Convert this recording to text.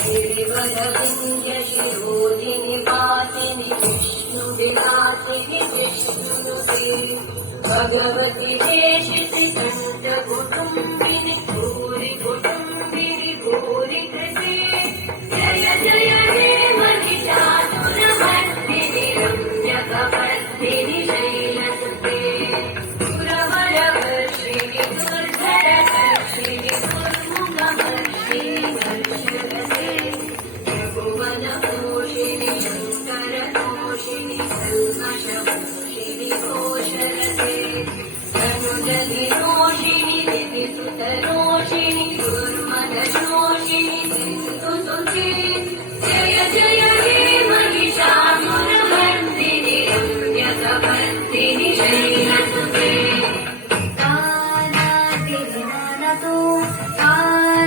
गिरिवरविन्द्यशिरोधिनि वासिनि विष्णुविलासिनि विष्णुनुते भगवति देशिति सन्तकुटुम्बिनि भूरि कुटुम्बिनि भूरि कृते जय जय हे महिषासुरमर्दिनि रम्यकपर्दिनि शैलसुते सुरवरवर्षिणि दुर्धरवर्षिणि दुर्मुखवर्षिणि वर्षरते त्रिभुवनपोषिणि शङ्करतोषिणि कल्मषपोषिणि घोषरते तनुजनिरोषिणि दितिसुतरोषिणि दुर्मदशोषिणि सिन्धुसुते जय जय हे महिषासुरमर्दिनि रम्यकपर्दिनि शैलसुते तानातिरिनानतो तानातिरिनानतो